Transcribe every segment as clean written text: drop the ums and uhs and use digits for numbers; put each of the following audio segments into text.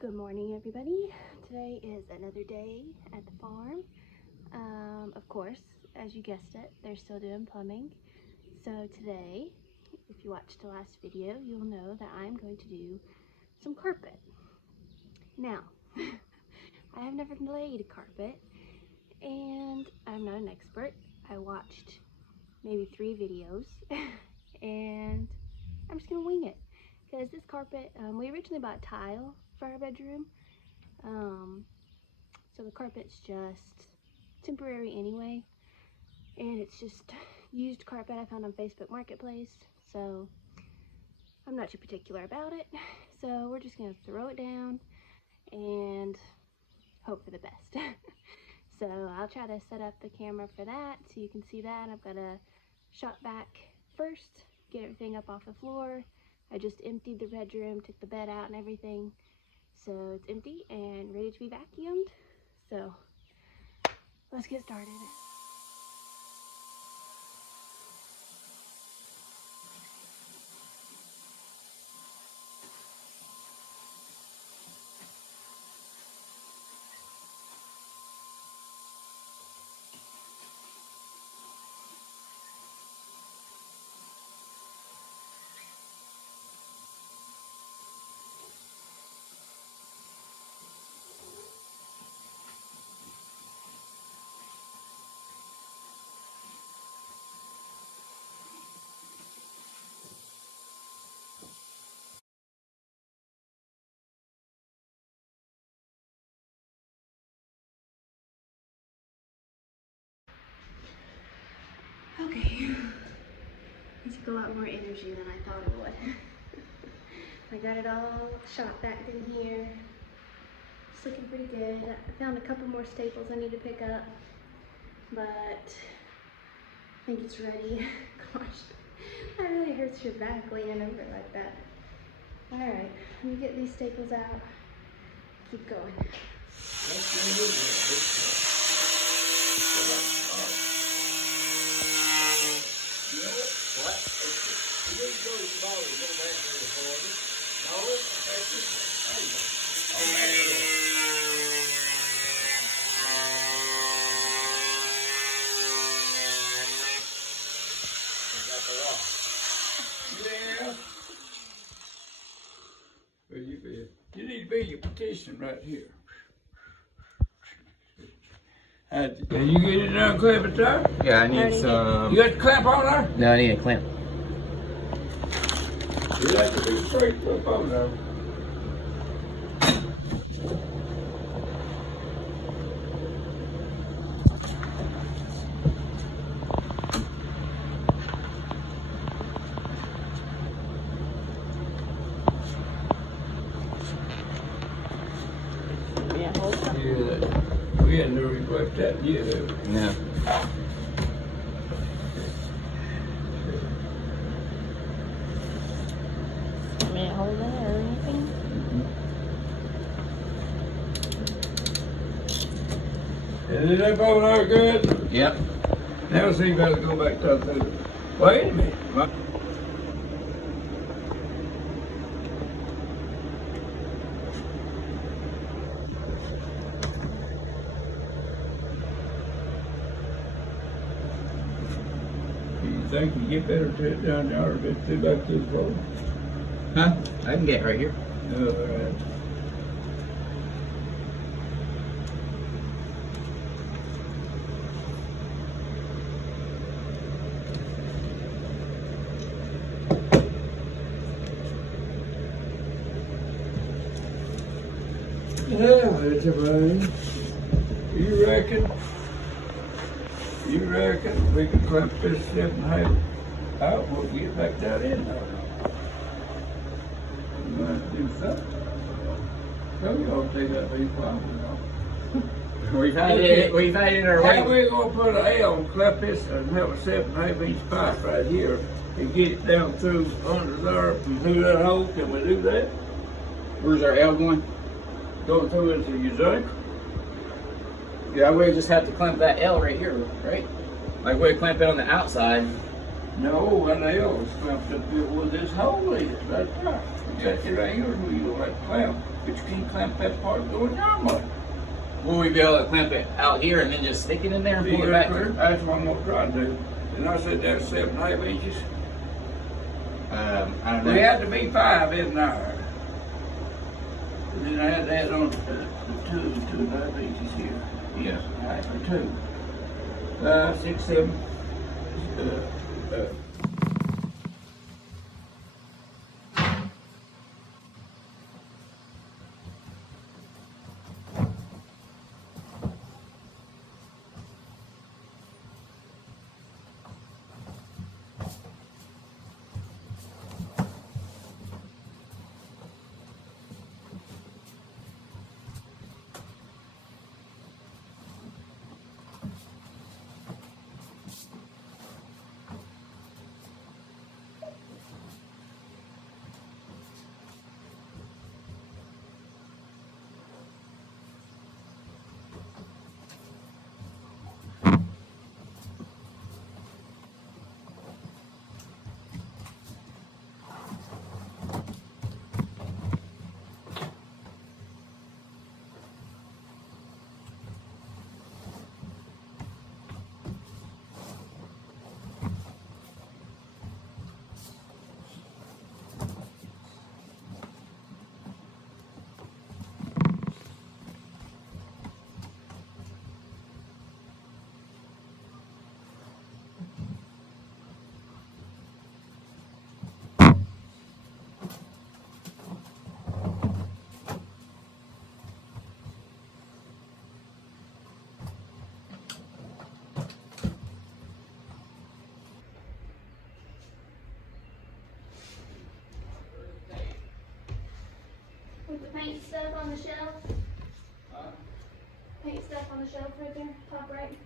Good morning, everybody. Today is another day at the farm. Of course, as you guessed it, they're still doing plumbing. So today, if you watched the last video, you'll know that I'm going to do some carpet. Now, I have never laid carpet, and I'm not an expert. I watched maybe 3 videos, and I'm just gonna wing it. Because this carpet, we originally bought tile for our bedroom. So the carpet's just temporary anyway, and it's just used carpet I found on Facebook Marketplace, so I'm not too particular about it. So we're just gonna throw it down and hope for the best. So I'll try to set up the camera for that so you can see that. I've got to shop back first, get everything up off the floor. I just emptied the bedroom, took the bed out and everything, so it's empty and ready to be vacuumed. So let's get started. Okay, it took a lot more energy than I thought it would. I got it all shot back in here. It's looking pretty good. I found a couple more staples I need to pick up, but I think it's ready. Gosh, that really hurts your back leaning over like that. All right, let me get these staples out. Keep going. You need to be your petition right here. Did you get it done clamping there? Yeah, I need some. You got the clamp on there? No, I need a clamp. You have to be straight up on there. We hadn't never requested that yet. No. May I hold it or anything? Is it up over there good? Yep. Now see if I can go back up there. Wait a minute. What? You think you get better to it down there or get through back to the floor? Huh? I can get right here. Oh, all right. Yeah, that's about. You reckon? You reckon we can clamp this 7.5 out? We'll get back down in there. You might do something. So you ought to take that big problem off. We've had it our How way. we gonna put an L, clamp this and have a 7.5 inch pipe right here and get it down through under there and through that hole? Can we do that? Where's our L going? Go through into your zinc? Yeah, we just have to clamp that L right here, right? Like we clamp it on the outside. No, an L is clamped up here where this hole is, right there. You got your angle where you like to clamp, but you can't clamp that part going down much. Will we be able to clamp it out here and then just stick it in there and pull it back through? That's what I'm gonna try to do. And I said that's 7.5 inches. I don't know. They had to be 5 in there. And then I had to add on the 2.5 inches here. Yes, right, or 2. 6, 7. With the paint stuff on the shelf. Paint stuff on the shelf right there, top right.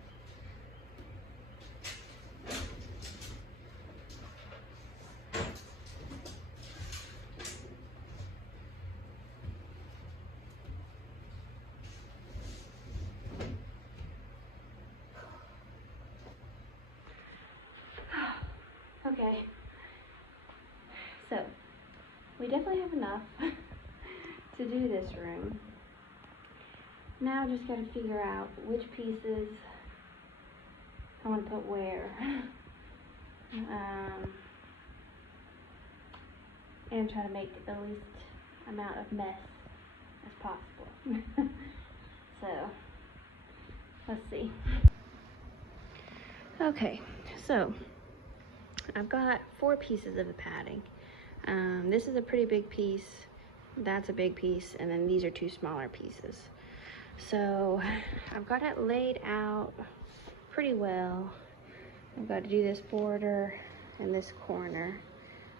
Okay. So, we definitely have enough to do this room. Now I just gotta figure out which pieces I want to put where. And try to make the least amount of mess as possible. So, let's see. Okay, so I've got 4 pieces of the padding. This is a pretty big piece. That's a big piece, and then these are 2 smaller pieces. So I've got it laid out pretty well. I've got to do this border and this corner,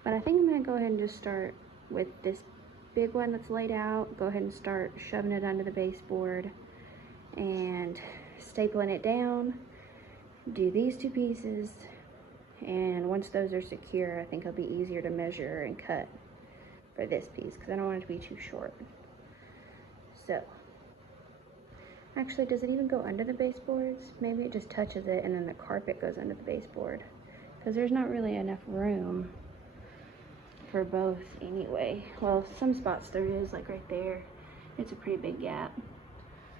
but I think I'm going to go ahead and just start with this big one that's laid out. Go ahead and start shoving it under the baseboard and stapling it down. Do these 2 pieces, and once those are secure, I think it'll be easier to measure and cut for this piece because I don't want it to be too short. So, actually, does it even go under the baseboards? Maybe it just touches it and then the carpet goes under the baseboard because there's not really enough room for both anyway. Well, some spots there is, like right there. It's a pretty big gap.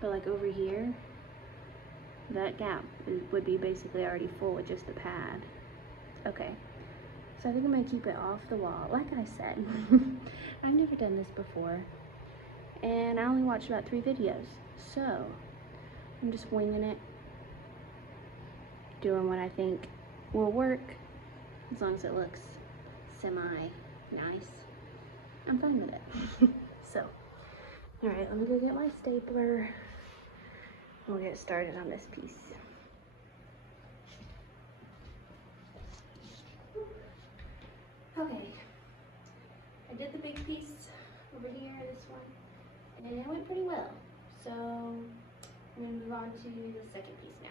But like over here, that gap would be basically already full with just the pad. Okay. So I think I'm gonna keep it off the wall. Like I said, I've never done this before. And I only watched about 3 videos. So I'm just winging it. Doing what I think will work. As long as it looks semi-nice. I'm fine with it. So, alright, let me go get my stapler. We'll get started on this piece. Okay, I did the big piece over here, this one, and it went pretty well. So I'm going to move on to the second piece now.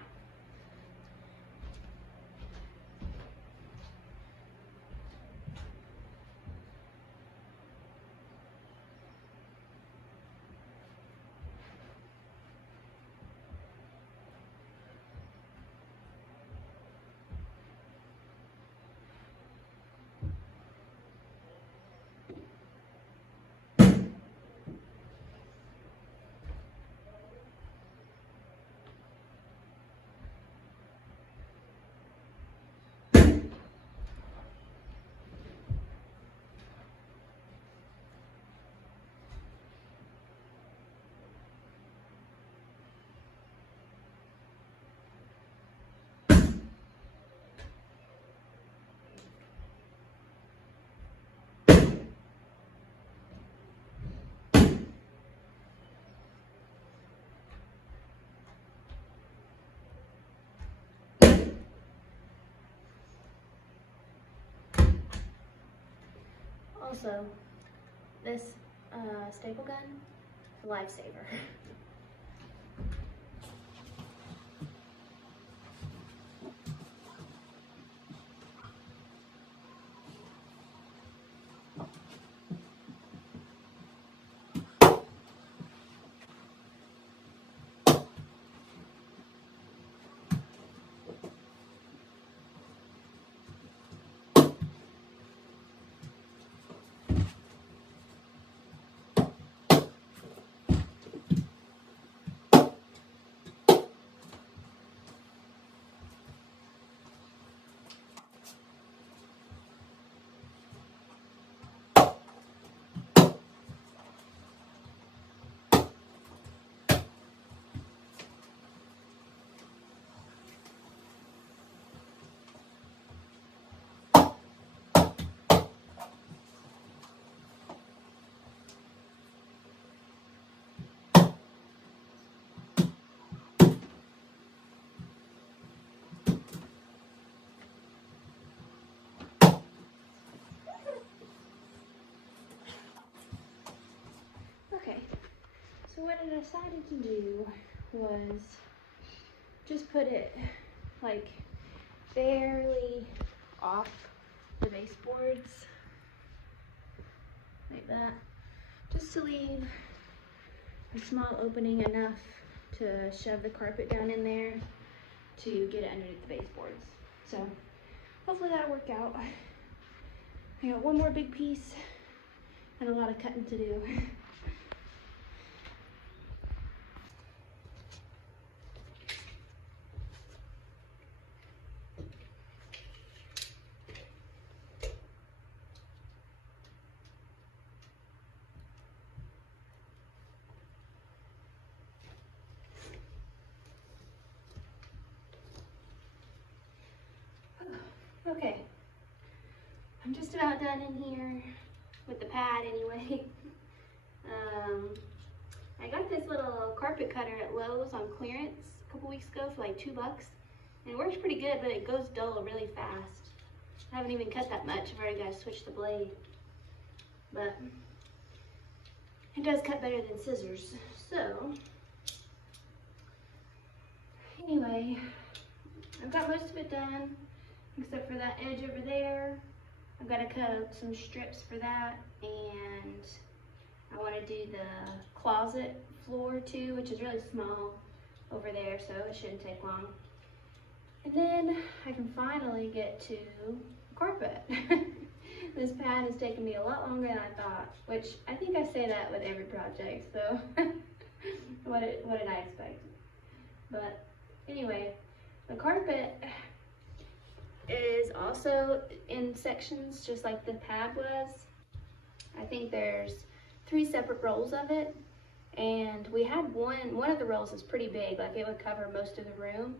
Also, this staple gun, lifesaver. Okay, so what I decided to do was just put it like barely off the baseboards, like that, just to leave a small opening enough to shove the carpet down in there to get it underneath the baseboards. So hopefully that'll work out. I got one more big piece and a lot of cutting to do. Okay, I'm just about done in here with the pad anyway. I got this little carpet cutter at Lowe's on clearance a couple weeks ago for like $2, and it works pretty good, but it goes dull really fast. I haven't even cut that much. I've already got to switch the blade, but it does cut better than scissors. So anyway, I've got most of it done except for that edge over there. I've got to cut out some strips for that, and I want to do the closet floor too, which is really small over there, so it shouldn't take long. And then I can finally get to carpet. This pad has taken me a lot longer than I thought, which I think I say that with every project, so what did I expect? But anyway, the carpet is also in sections just like the pad was. I think there's 3 separate rolls of it, and we had one of the rolls is pretty big, like it would cover most of the room,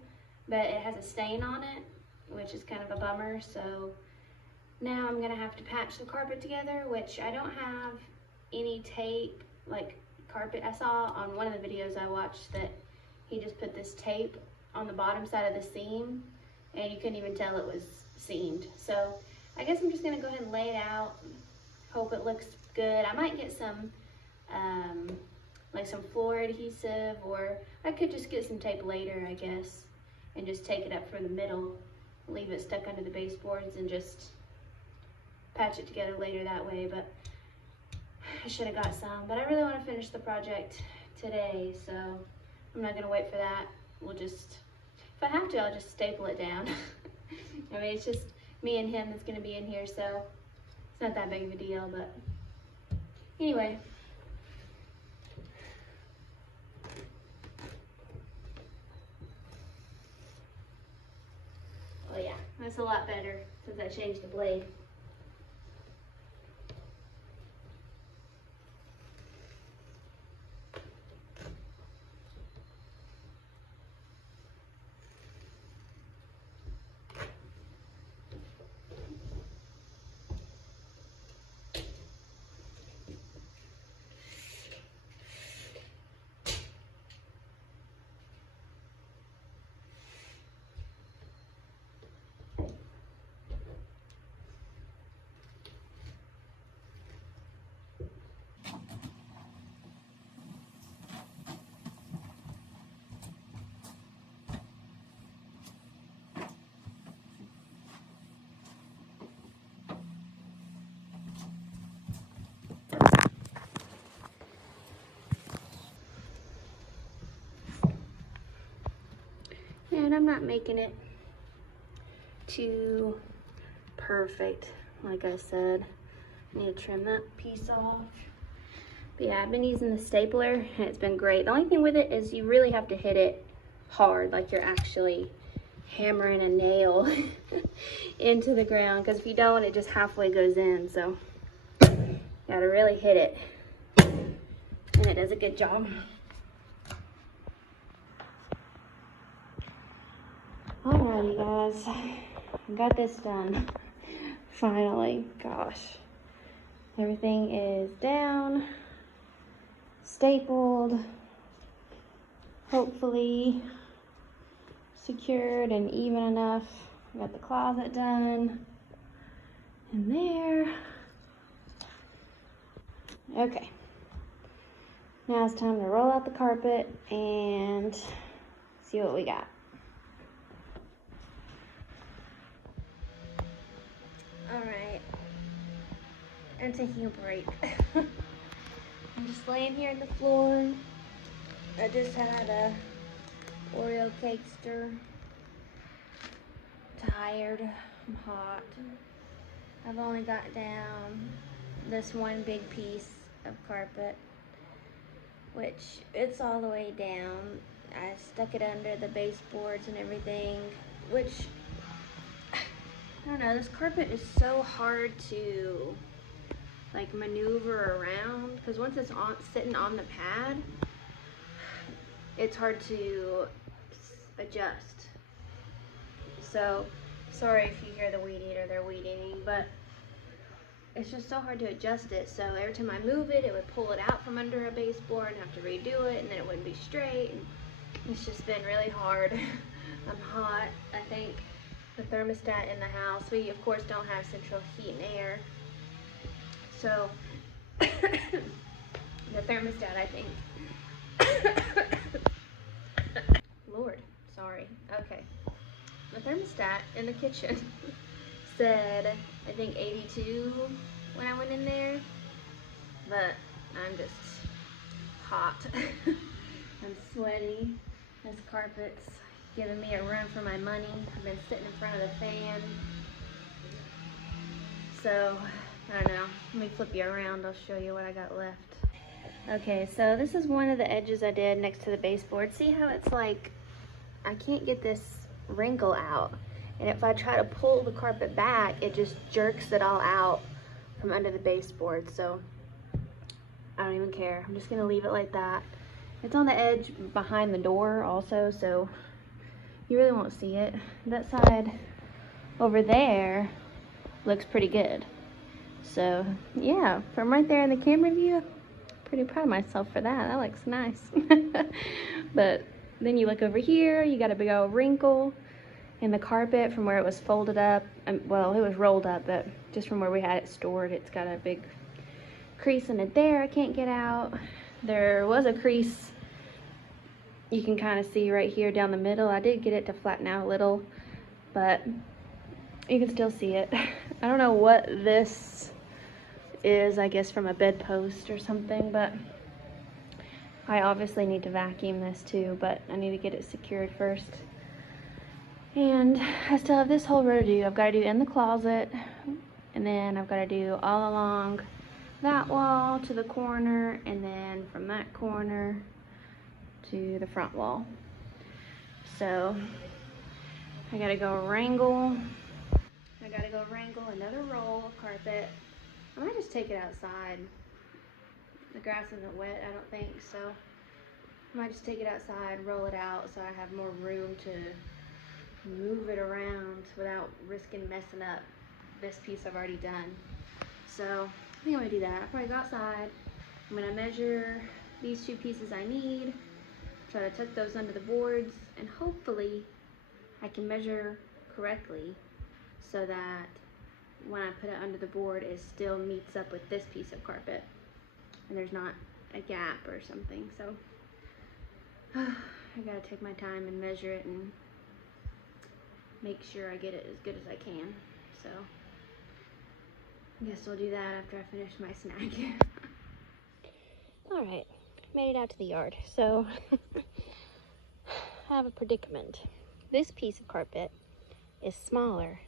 but it has a stain on it, which is kind of a bummer. So now I'm gonna have to patch the carpet together, which I don't have any tape like carpet. I saw on one of the videos I watched that he just put this tape on the bottom side of the seam, and you couldn't even tell it was seamed. So I guess I'm just gonna go ahead and lay it out, hope it looks good. I might get some like some floor adhesive, or I could just get some tape later, I guess, and just take it up from the middle, leave it stuck under the baseboards, and just patch it together later that way. But I should have got some, but I really want to finish the project today, so I'm not gonna wait for that. We'll just, if I have to, I'll just staple it down. I mean, it's just me and him that's gonna be in here, so it's not that big of a deal. But anyway, oh yeah, that's a lot better since I changed the blade. And I'm not making it too perfect. Like I said, I need to trim that piece off. But yeah, I've been using the stapler and it's been great. The only thing with it is you really have to hit it hard, like you're actually hammering a nail into the ground, because if you don't, it just halfway goes in. So you gotta really hit it, and it does a good job. Alrighty guys, got this done finally. Gosh, everything is down, stapled, hopefully secured and even enough. I got the closet done in there. Okay, now it's time to roll out the carpet and see what we got. All right, I'm taking a break. I'm just laying here on the floor. I just had a Oreo cake stir. Tired, I'm hot. I've only got down this one big piece of carpet, which it's all the way down. I stuck it under the baseboards and everything, which, I don't know, this carpet is so hard to like maneuver around, because once it's sitting on the pad, it's hard to adjust. So sorry if you hear the weed eater, they're weed eating, but it's just so hard to adjust it. So every time I move it, it would pull it out from under a baseboard and have to redo it, and then it wouldn't be straight. And it's just been really hard. I'm hot. I think the thermostat in the house, we of course don't have central heat and air, so the thermostat, I think, Lord, sorry, okay. The thermostat in the kitchen said, I think 82 when I went in there, but I'm just hot. I'm sweaty. This carpet's giving me a run for my money. I've been sitting in front of the fan. So, I don't know. Let me flip you around. I'll show you what I got left. Okay, so this is one of the edges I did next to the baseboard. See how it's like, I can't get this wrinkle out. And if I try to pull the carpet back, it just jerks it all out from under the baseboard. So, I don't even care. I'm just gonna leave it like that. It's on the edge behind the door also, so you really won't see it. That side over there looks pretty good. So yeah, from right there in the camera view, pretty proud of myself for that. That looks nice. But then you look over here, you got a big old wrinkle in the carpet from where it was folded up. Well, it was rolled up, but just from where we had it stored, it's got a big crease in it there. I can't get out. There was a crease you can kind of see right here down the middle. I did get it to flatten out a little, but you can still see it. I don't know what this is, I guess from a bedpost or something, but I obviously need to vacuum this too, but I need to get it secured first. And I still have this whole row to do. I've got to do in the closet, and then I've got to do all along that wall to the corner, and then from that corner to the front wall. So I gotta go wrangle another roll of carpet. I might just take it outside. The grass isn't wet, I don't think, so I might just take it outside, roll it out so I have more room to move it around without risking messing up this piece I've already done. So I think I'm gonna do that. I'll probably go outside. I'm gonna measure these two pieces I need, try to tuck those under the boards, and hopefully I can measure correctly so that when I put it under the board, it still meets up with this piece of carpet and there's not a gap or something. So I gotta take my time and measure it and make sure I get it as good as I can. So I guess I'll do that after I finish my snack. All right, made it out to the yard. So I have a predicament. this piece of carpet is smaller,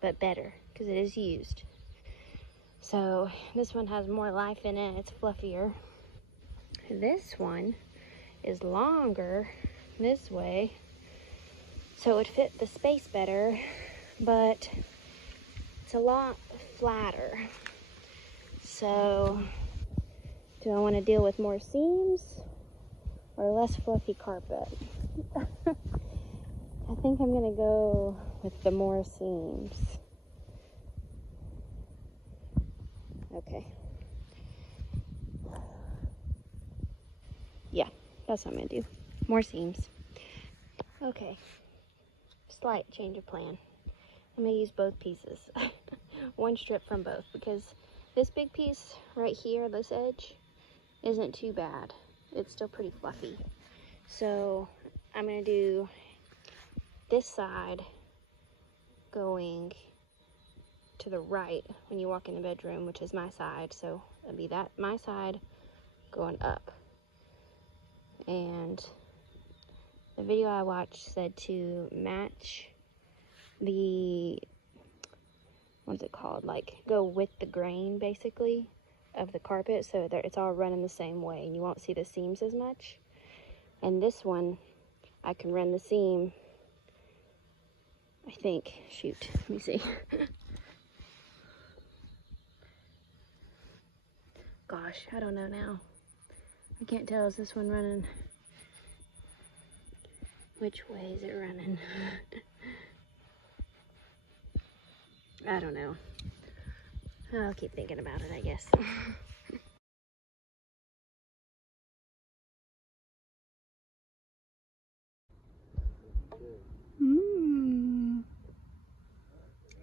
but better, because it is used. So this one has more life in it, it's fluffier. This one is longer this way, so it would fit the space better, but it's a lot flatter. So, do I want to deal with more seams or less fluffy carpet? I think I'm gonna go with the more seams. Okay. Yeah, that's what I'm gonna do. More seams. Okay. Slight change of plan. I'm gonna use both pieces. One strip from both, because this big piece right here, this edge, isn't too bad. It's still pretty fluffy. So I'm gonna do this side going to the right when you walk in the bedroom, which is my side. So it'll be that my side going up. And the video I watched said to match the, what's it called, like go with the grain basically of the carpet, so that it's all running the same way and you won't see the seams as much. And this one I can run the seam, I think, shoot, let me see. Gosh, I don't know now. I can't tell, is this one running? Which way is it running? I don't know. I'll keep thinking about it, I guess.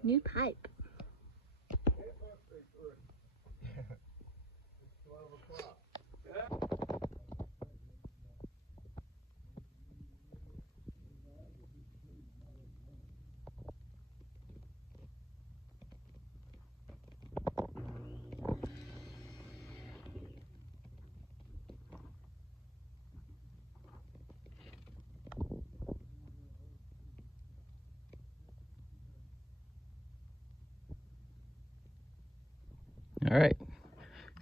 New pipe. All right,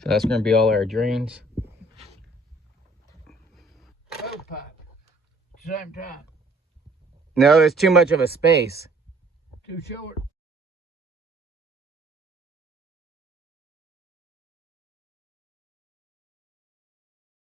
so that's gonna be all our drains. Both pipe. Same time. No, it's too much of a space. Too short.